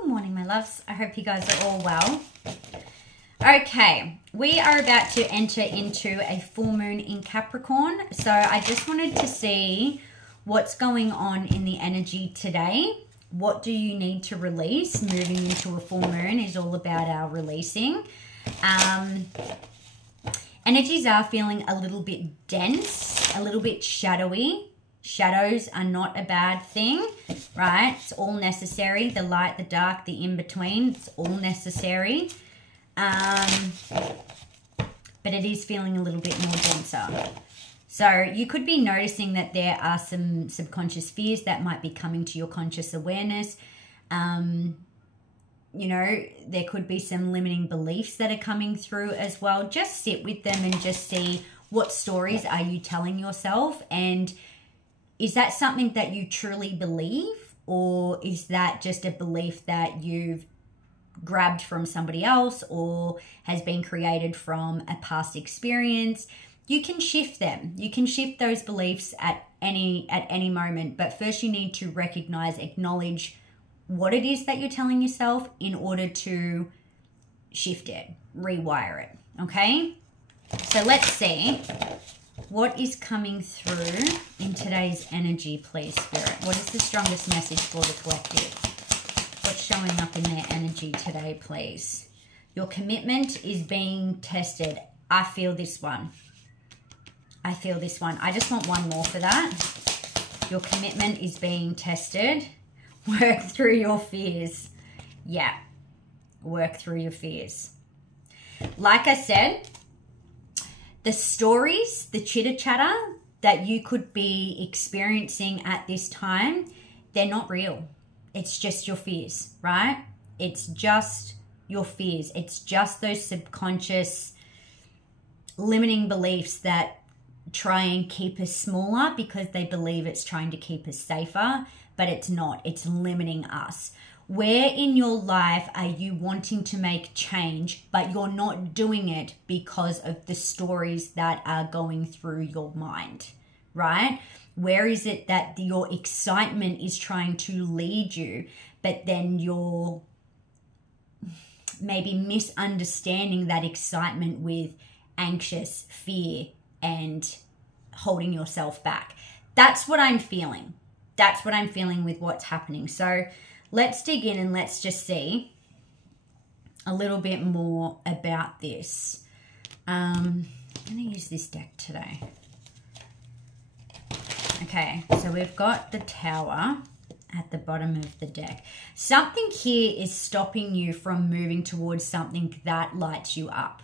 Good morning, my loves. I hope you guys are all well. Okay, we are about to enter into a full moon in Capricorn. So I just wanted to see what's going on in the energy today. What do you need to release? Moving into a full moon is all about our releasing. Energies are feeling a little bit dense, a little bit shadowy. Shadows are not a bad thing, right? It's all necessary. The light, the dark, the in-between, it's all necessary. But it is feeling a little bit more denser. So you could be noticing that there are some subconscious fears that might be coming to your conscious awareness. You know, there could be some limiting beliefs that are coming through as well. Just sit with them and just see what stories are you telling yourself, and is that something that you truly believe, or is that just a belief that you've grabbed from somebody else or has been created from a past experience? You can shift them. You can shift those beliefs at any moment. But first you need to recognize, acknowledge what it is that you're telling yourself in order to shift it, rewire it. Okay? So let's see. What is coming through in today's energy, please, Spirit? What is the strongest message for the collective? What's showing up in their energy today, please? Your commitment is being tested. I feel this one. I feel this one. I just want one more for that. Your commitment is being tested. Work through your fears. Yeah. Work through your fears. Like I said, the stories, the chitter-chatter that you could be experiencing at this time, they're not real. It's just your fears, right? It's just your fears. It's just those subconscious limiting beliefs that try and keep us smaller because they believe it's trying to keep us safer, but it's not. It's limiting us. Where in your life are you wanting to make change, but you're not doing it because of the stories that are going through your mind, right? Where is it that your excitement is trying to lead you, but then you're maybe misunderstanding that excitement with anxious, fear, and holding yourself back? That's what I'm feeling. That's what I'm feeling with what's happening. So let's dig in and let's just see a little bit more about this. I'm going to use this deck today. Okay, so we've got the Tower at the bottom of the deck. Something here is stopping you from moving towards something that lights you up.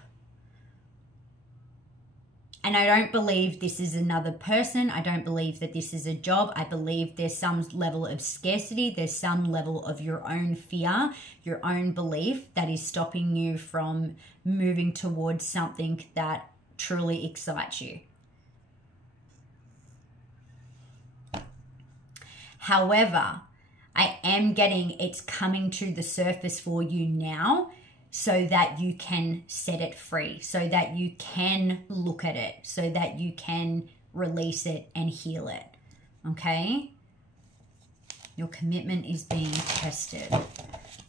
And I don't believe this is another person. I don't believe that this is a job. I believe there's some level of scarcity. There's some level of your own fear, your own belief that is stopping you from moving towards something that truly excites you. However, I am getting it's coming to the surface for you now, so that you can set it free, so that you can look at it, so that you can release it and heal it, okay? Your commitment is being tested.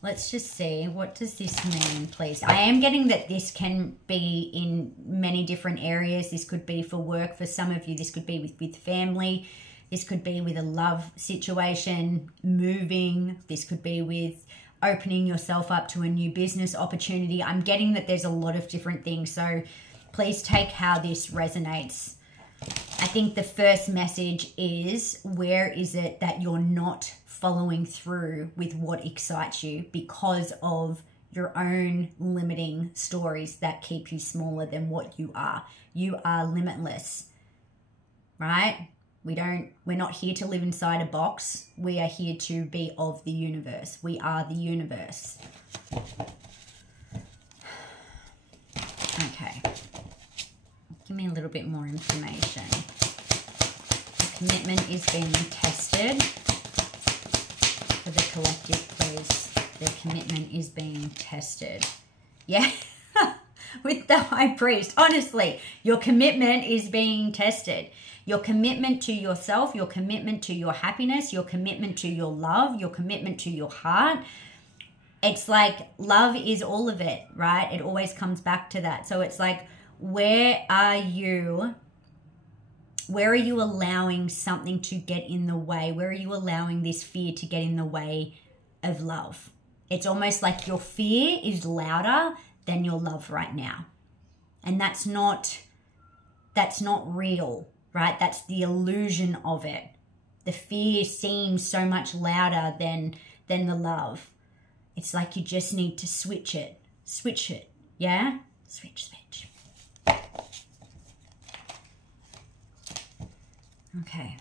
Let's just see, what does this mean, please? I am getting that this can be in many different areas. This could be for work for some of you. This could be with family. This could be with a love situation, moving. This could be with opening yourself up to a new business opportunity. I'm getting that there's a lot of different things, so please take how this resonates. I think the first message is, where is it that you're not following through with what excites you because of your own limiting stories that keep you smaller than what you are. You are limitless, right? We're not here to live inside a box. We are here to be of the universe. We are the universe. Okay. Give me a little bit more information. The commitment is being tested. For the collective, please. The commitment is being tested. Yeah. With the High Priest. Honestly, your commitment is being tested. Your commitment to yourself, your commitment to your happiness, your commitment to your love, your commitment to your heart, it's like love is all of it, right? It always comes back to that. So it's like, where are you allowing something to get in the way? Where are you allowing this fear to get in the way of love? It's almost like your fear is louder than your love right now. And that's not real, right? That's the illusion of it. The fear seems so much louder than the love. It's like you just need to switch it. Switch it, yeah? Switch. Okay.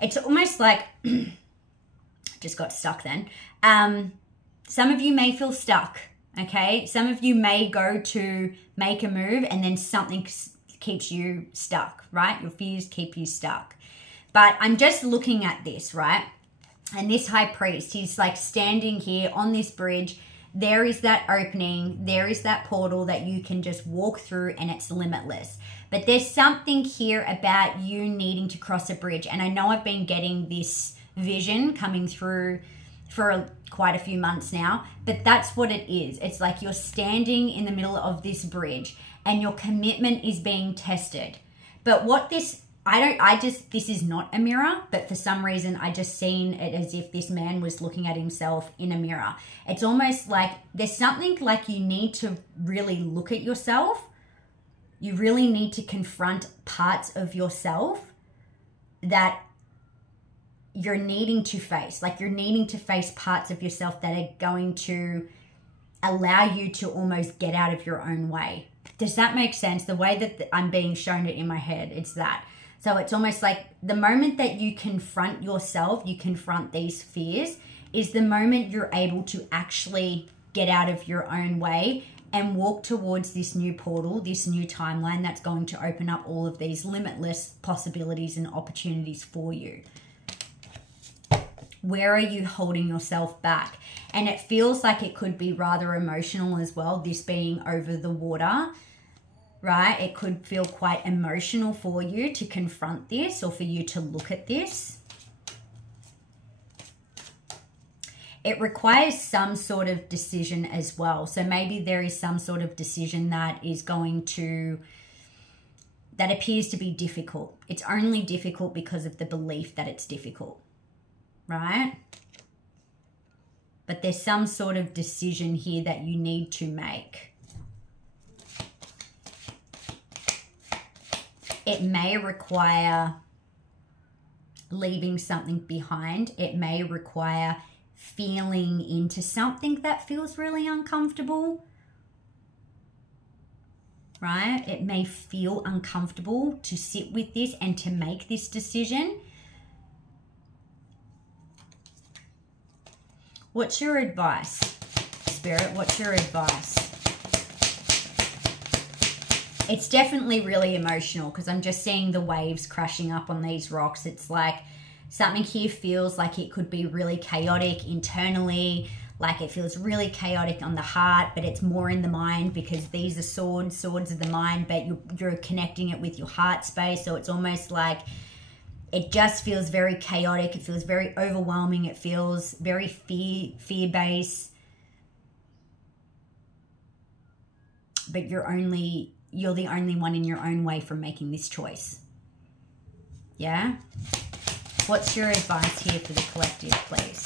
It's almost like, just got stuck then. Some of you may feel stuck, okay? Some of you may go to make a move and then something keeps you stuck, right? Your fears keep you stuck. But I'm just looking at this, right? And this high priest, he's like standing here on this bridge. There is that opening. There is that portal that you can just walk through and it's limitless. But there's something here about you needing to cross a bridge. And I know I've been getting this vision coming through for quite a few months now, but that's what it is. It's like you're standing in the middle of this bridge and your commitment is being tested. But what this, this is not a mirror, but for some reason I just seen it as if this man was looking at himself in a mirror. It's almost like there's something like you need to really look at yourself. You really need to confront parts of yourself that you're needing to face. Like you're needing to face parts of yourself that are going to allow you to almost get out of your own way. Does that make sense? The way that I'm being shown it in my head, it's that. So it's almost like the moment that you confront yourself, you confront these fears, is the moment you're able to actually get out of your own way and walk towards this new portal, this new timeline that's going to open up all of these limitless possibilities and opportunities for you. Where are you holding yourself back? And it feels like it could be rather emotional as well, this being over the water, right? It could feel quite emotional for you to confront this or for you to look at this. It requires some sort of decision as well. So maybe there is some sort of decision that is going to, that appears to be difficult. It's only difficult because of the belief that it's difficult, right? But there's some sort of decision here that you need to make. It may require leaving something behind. It may require feeling into something that feels really uncomfortable, right? It may feel uncomfortable to sit with this and to make this decision. What's your advice, Spirit? What's your advice? It's definitely really emotional because I'm just seeing the waves crashing up on these rocks. It's like something here feels like it could be really chaotic internally, like it feels really chaotic on the heart, but it's more in the mind because these are swords of the mind, but you're connecting it with your heart space. So it's almost like it just feels very chaotic. It feels very overwhelming. It feels very fear-based. But you're the only one in your own way from making this choice. Yeah? What's your advice here for the collective, please?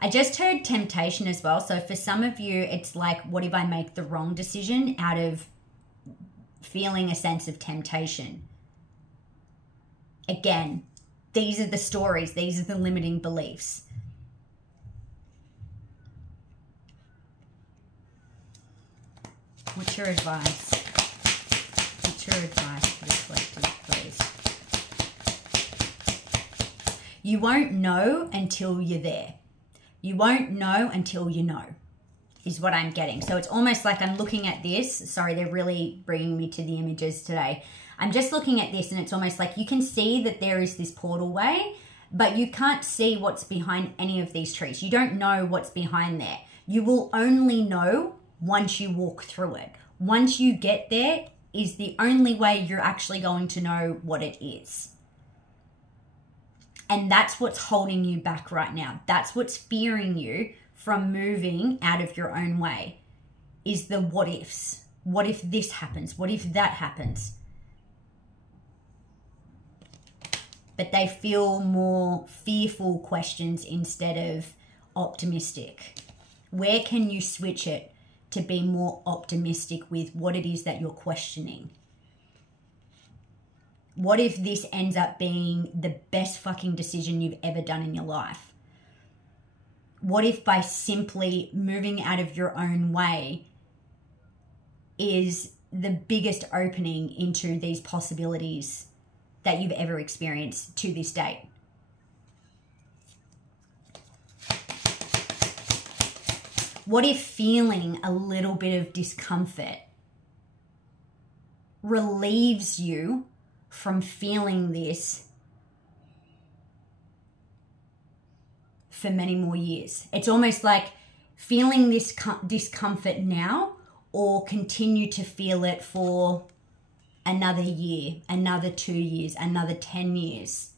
I just heard temptation as well. So for some of you, it's like, what if I make the wrong decision out of feeling a sense of temptation? Again, these are the stories. These are the limiting beliefs. What's your advice? What's your advice for the collective, please? You won't know until you're there. You won't know until you know, is what I'm getting. So it's almost like I'm looking at this. Sorry, they're really bringing me to the images today. I'm just looking at this and it's almost like you can see that there is this portal way, but you can't see what's behind any of these trees. You don't know what's behind there. You will only know once you walk through it. Once you get there is the only way you're actually going to know what it is. And that's what's holding you back right now. That's what's fearing you from moving out of your own way, is the what ifs. What if this happens? What if that happens? But they feel more fearful questions instead of optimistic. Where can you switch it to be more optimistic with what it is that you're questioning? What if this ends up being the best fucking decision you've ever done in your life? What if by simply moving out of your own way is the biggest opening into these possibilities that you've ever experienced to this date? What if feeling a little bit of discomfort relieves you from feeling this for many more years? It's almost like feeling this discomfort now, or continue to feel it for another year, another 2 years, another 10 years?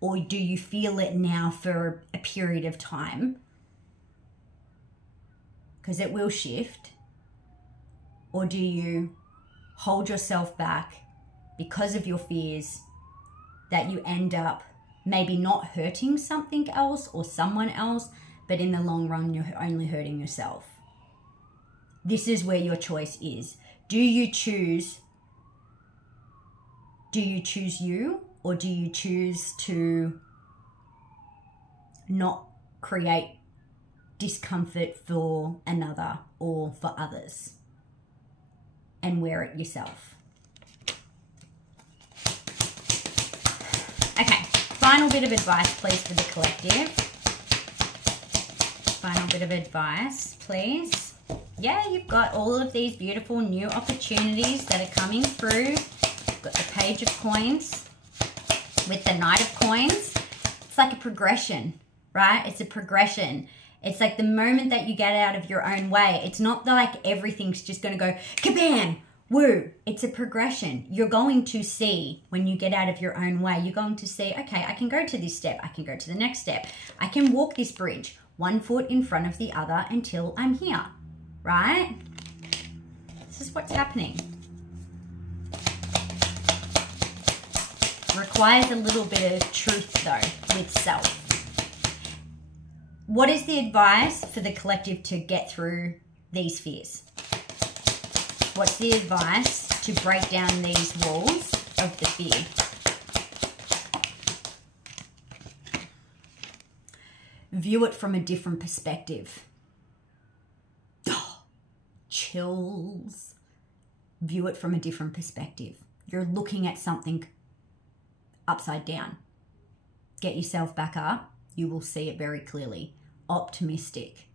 Or do you feel it now for a period of time? Because it will shift. Or do you hold yourself back because of your fears, that you end up maybe not hurting something else or someone else, but in the long run, you're only hurting yourself? This is where your choice is. Do you choose you, or do you choose to not create discomfort for another or for others and wear it yourself? Okay, final bit of advice, please, for the collective. Final bit of advice, please. Yeah, you've got all of these beautiful new opportunities that are coming through. You've got the Page of Coins with the Knight of Coins. It's like a progression, right? It's a progression. It's like the moment that you get out of your own way, it's not like everything's just going to go kabam, woo. It's a progression. You're going to see, when you get out of your own way, you're going to see, okay, I can go to this step. I can go to the next step. I can walk this bridge 1 foot in front of the other until I'm here, right? This is what's happening. Requires a little bit of truth, though, with self. What is the advice for the collective to get through these fears? What's the advice to break down these walls of the fear? View it from a different perspective. Chills. View it from a different perspective. You're looking at something upside down. Get yourself back up. You will see it very clearly. Optimistic.